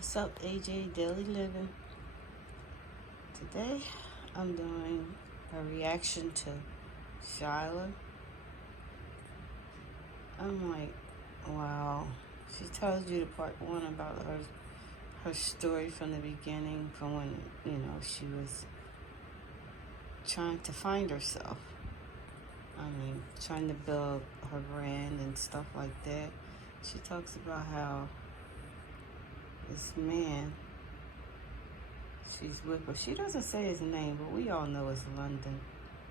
What's up, AJ Daily Living? Today I'm doing a reaction to Shyla. I'm like, wow. She tells you the part one about her story from the beginning, from when she was trying to find herself. I mean, trying to build her brand and stuff like that. She talks about how this man she's with, but she doesn't say his name, but we all know it's London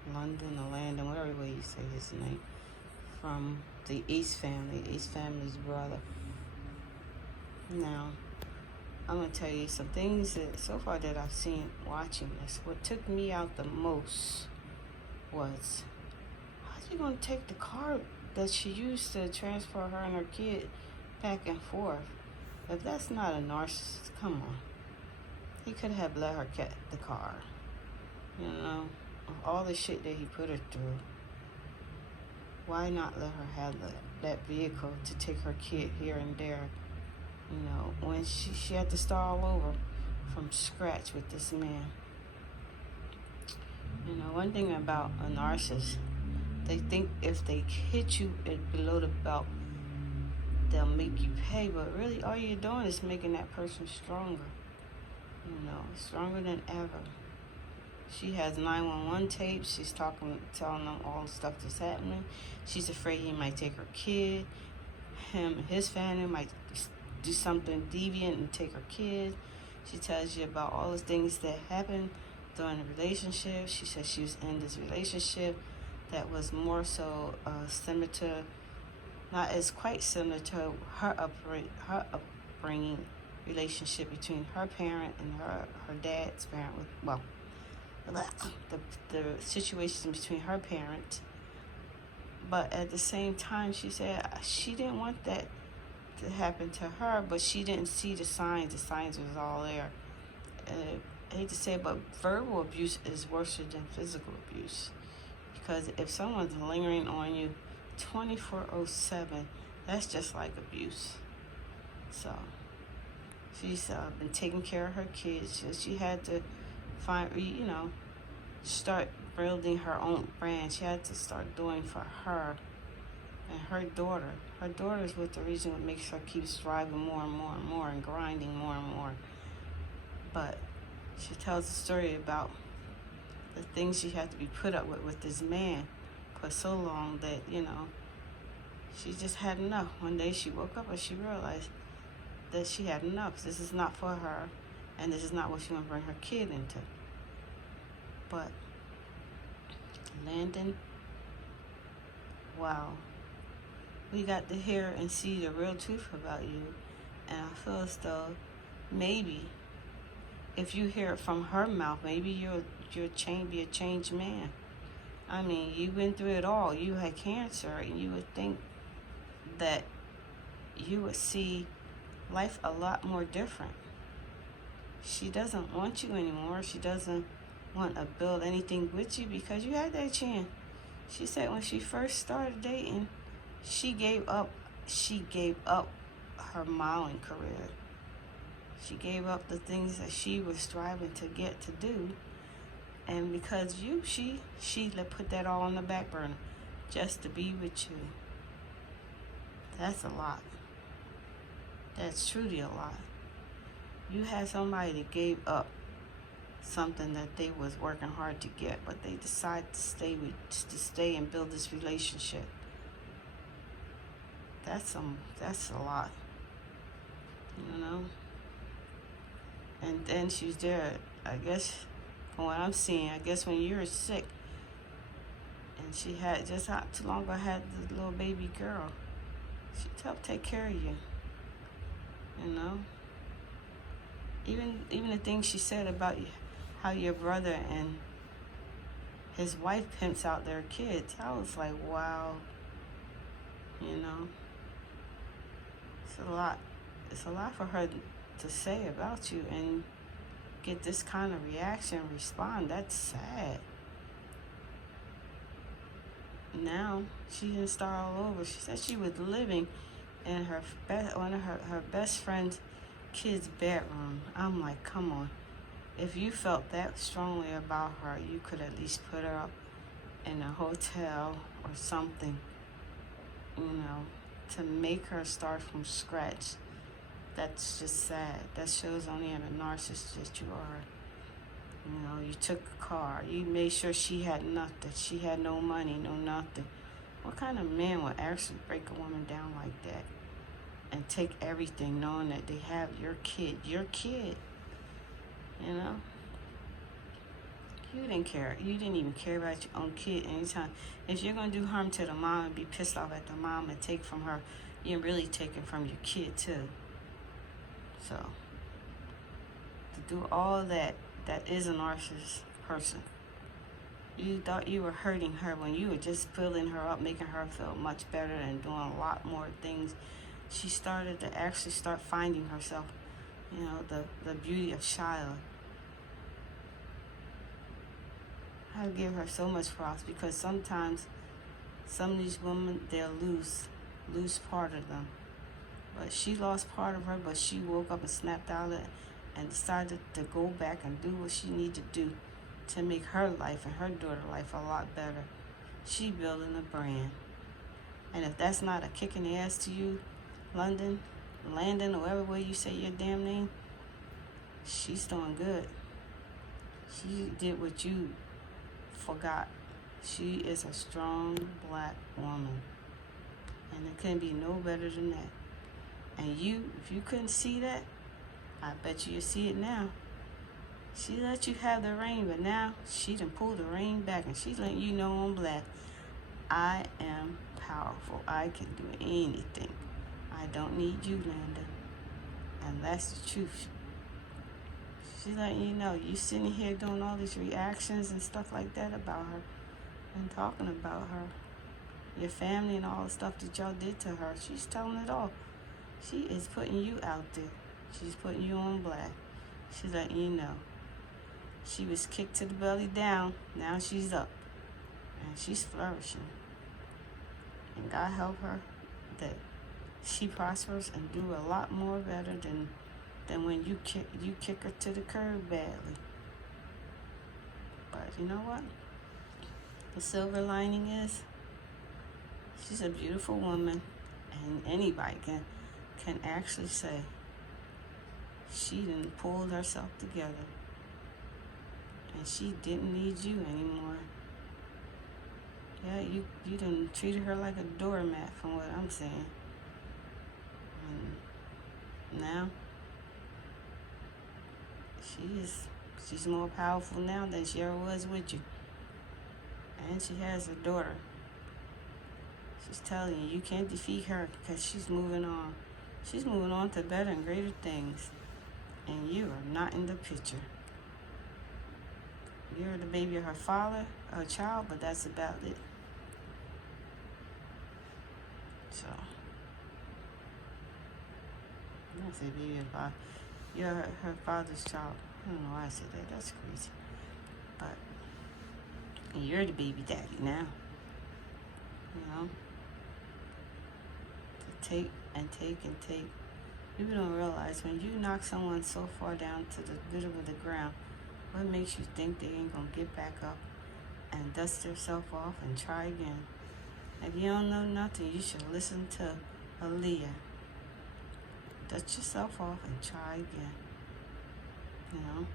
or Landon, whatever way you say his name, from the East family, East family's brother. Now, I'm going to tell you some things that so far that I've seen watching this. What took me out the most was, how's he going to take the car that she used to transfer her and her kid back and forth? If that's not a narcissist, come on. He could have let her get the car. All the shit that he put her through. Why not let her have that vehicle to take her kid here and there? When she had to start all over from scratch with this man. One thing about a narcissist, they think if they hit you below the belt, they'll make you pay, but really all you're doing is making that person stronger. Stronger than ever. She has 911 tapes. She's telling them all the stuff that's happening. She's afraid he might take her kid. Him and his family might do something deviant and take her kid. She tells you about all the things that happened during the relationship. She said she was in this relationship that was more so similar to, not as quite similar to her upbringing relationship between her parent and her dad's parent. The situation between her parents. But at the same time, she said she didn't want that to happen to her, but she didn't see the signs. The signs was all there. I hate to say it, but verbal abuse is worse than physical abuse. Because if someone's lingering on you 24/7, that's just like abuse. So she's been taking care of her kids. She had to start building her own brand. She had to start doing for her and her daughter. Her daughter is what the reason what makes her keep striving more and more and more and grinding more and more. But she tells a story about the things she had to be put up with this man for so long that, she just had enough. One day she woke up and she realized that she had enough. This is not for her, and this is not what she want to bring her kid into. But Landon, wow, we got to hear and see the real truth about you, and I feel as though maybe if you hear it from her mouth, maybe you'll be a changed man. I mean, you went through it all. You had cancer, and you would think that you would see life a lot more different. She doesn't want you anymore. She doesn't want to build anything with you because you had that chance. She said when she first started dating, she gave up her modeling career. She gave up the things that she was striving to get to do. And because she put that all on the back burner just to be with you. That's a lot. That's truly a lot. You had somebody that gave up something that they was working hard to get, but they decided to stay and build this relationship. That's a lot. And then she was there, I guess, from what I'm seeing, I guess when you were sick, and she had just not too long ago had the little baby girl. She helped take care of you. Even the things she said about how your brother and his wife pimps out their kids. I was like, wow. It's a lot. It's a lot for her to say about you and get this kind of reaction, respond. That's sad. Now she didn't start all over. She said she was living in one of her best friend's kid's bedroom. I'm like, come on. If you felt that strongly about her, you could at least put her up in a hotel or something, to make her start from scratch. That's just sad. That shows only in a narcissist that you are. You took a car. You made sure she had nothing. She had no money, no nothing. What kind of man would actually break a woman down like that and take everything knowing that they have your kid? Your kid, You didn't care. You didn't even care about your own kid anytime. If you're going to do harm to the mom and be pissed off at the mom and take from her, you're really taking from your kid too. So, to do all that is a narcissist person. You thought you were hurting her when you were just building her up, making her feel much better and doing a lot more things. She started to actually start finding herself, the beauty of Shyla. I give her so much props because sometimes some of these women, they'll lose part of them. But she lost part of her, but she woke up and snapped out of it and decided to go back and do what she needed to do to make her life and her daughter's life a lot better. She building a brand. And if that's not a kick in the ass to you, Landon, or whatever way you say your damn name, she's doing good. She did what you forgot. She is a strong black woman. And it couldn't be no better than that. And if you couldn't see that, I bet you'll see it now. She let you have the reign, but now she done pulled the reign back and she's letting you know on black, I am powerful. I can do anything. I don't need you, Landon. And that's the truth. She's letting you know, you sitting here doing all these reactions and stuff like that about her and talking about her, your family and all the stuff that y'all did to her. She's telling it all. She is putting you out there. She's putting you on blast. She's letting you know. She was kicked to the belly down. Now she's up. And she's flourishing. And God help her that she prospers and do a lot more better than when you kick her to the curb badly. But you know what? The silver lining is she's a beautiful woman, and anybody can actually say she done pulled herself together and she didn't need you anymore. Yeah, you done treated her like a doormat from what I'm saying. And now she's more powerful now than she ever was with you. And she has a daughter. She's telling you can't defeat her because she's moving on. She's moving on to better and greater things. And you are not in the picture. You're the baby of her father, her child, but that's about it. So, I'm not say baby of father. You're her father's child. I don't know why I said that. That's crazy. But you're the baby daddy now. To take and take and take. People don't realize when you knock someone so far down to the middle of the ground, what makes you think they ain't gonna get back up and dust themselves off and try again? If you don't know nothing, you should listen to Aaliyah. Dust yourself off and try again. Well,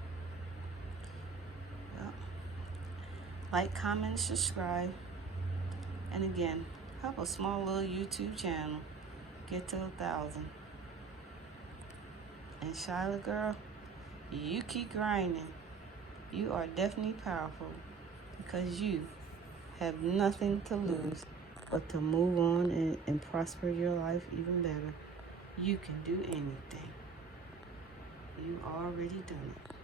like, comment, subscribe. And again, help a small little YouTube channel get to 1,000. And Shyla girl, you keep grinding. You are definitely powerful because you have nothing to lose but to move on and prosper your life even better. You can do anything. You already done it.